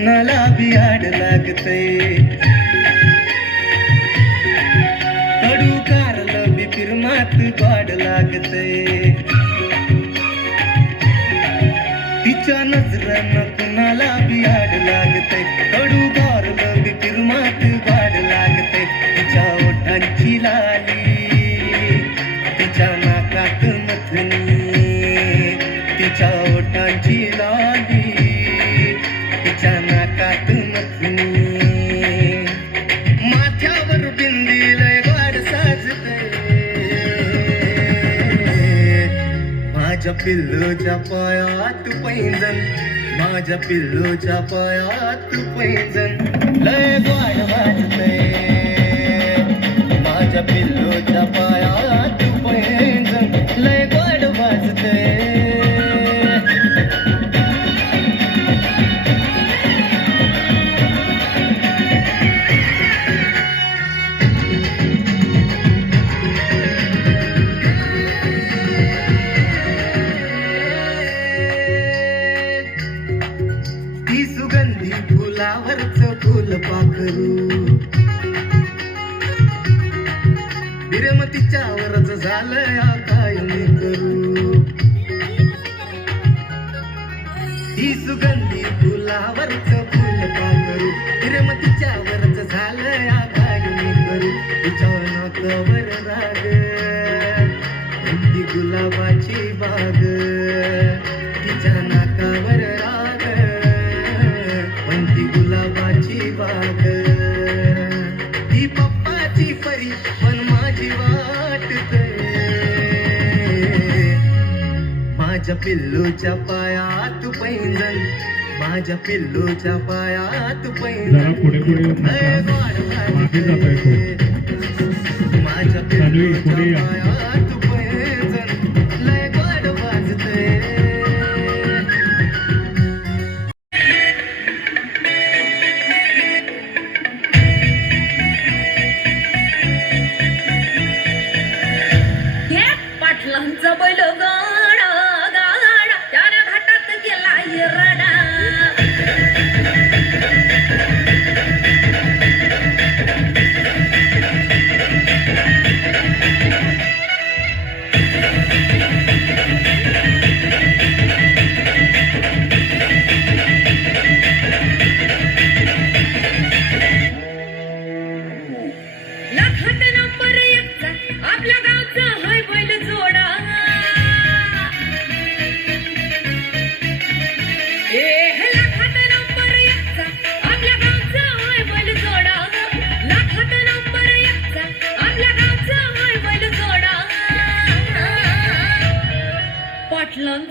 नजरानं बियाड लागतय. कडू कारलं बी फिरमात गाड लागतय. तिच्या नजरानं कुणाला बियाड लागतय. माझ्या पिल्लूच्या पायात पैंजण माझ्या पिल्लूच्या पायात पैंजण. लय वाढ वाजते माझ्या पिल्लूच्या पायात फुल पाखरू विरमतीच्यावरच झालं काय मी करू. ही सुगंधी फुलावरच फुल पाखरू. विरमतीच्यावरच झालं काय मी करू. तिच्या नाकावर माझ्या पिल्लूच्या पायात पैंजण माझ्या पिल्लूच्या पायात पैंजण. माझ्या पिल्लूच्या पायात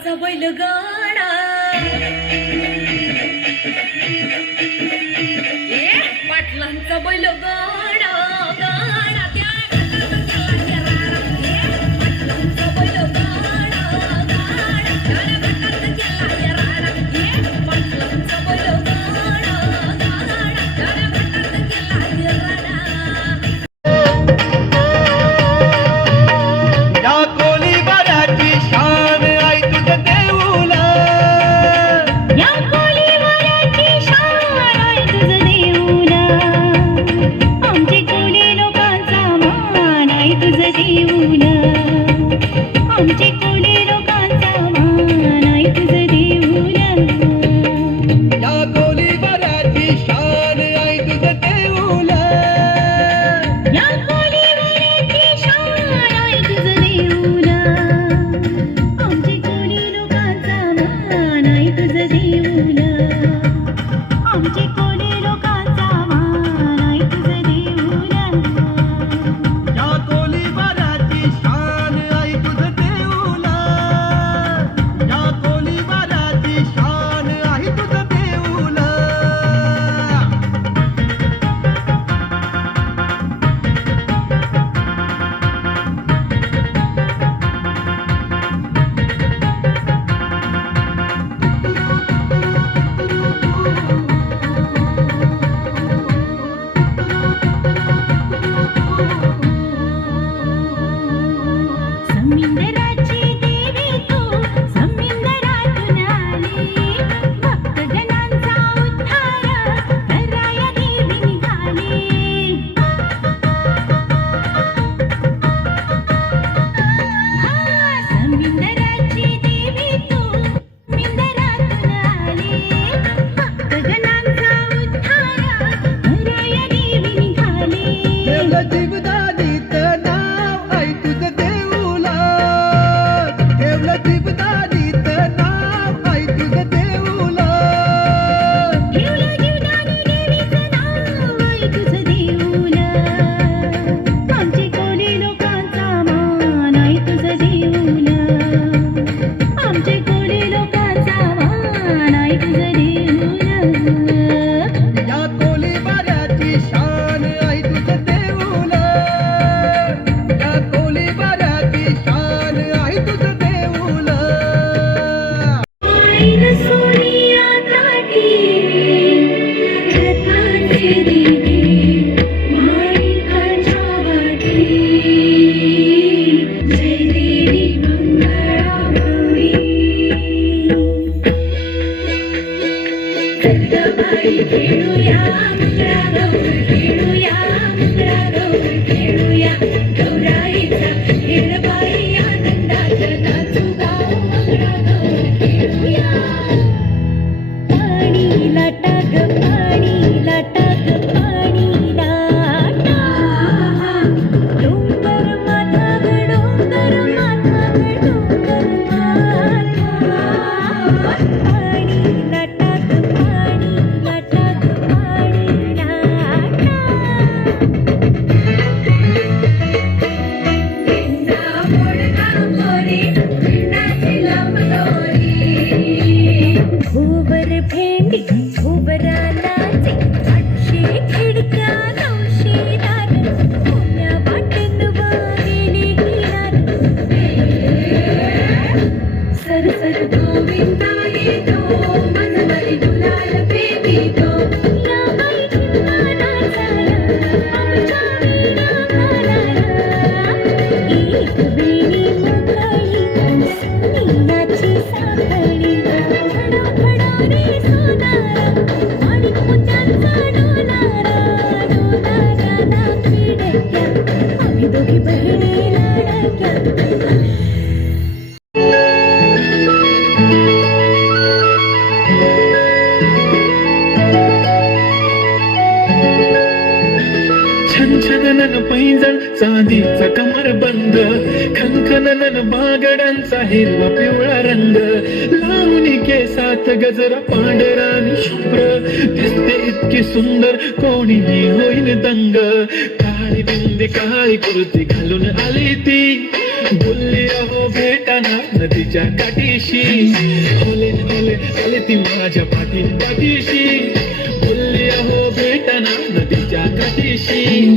माझा बैलगाडा ए पाटलांचा बैलगाडा to be छन छननन पैंजण चांदीचा कमर बंद. खनखननन बागडांचा हिरवा पिवळा रंग. लावणी केसात गजरा पांढरा आणि शुभ्र. दिसते इतकी सुंदर कोणीही होईल दंग. काळी बिंदी काळी कुर्ती घालून आली ती. बोलली अहो भेटाना नदीच्या काठीशी. होले होले आली ती माझ्या पाठी पाठीशी बोलली अहो भेटाना नदी काठीशी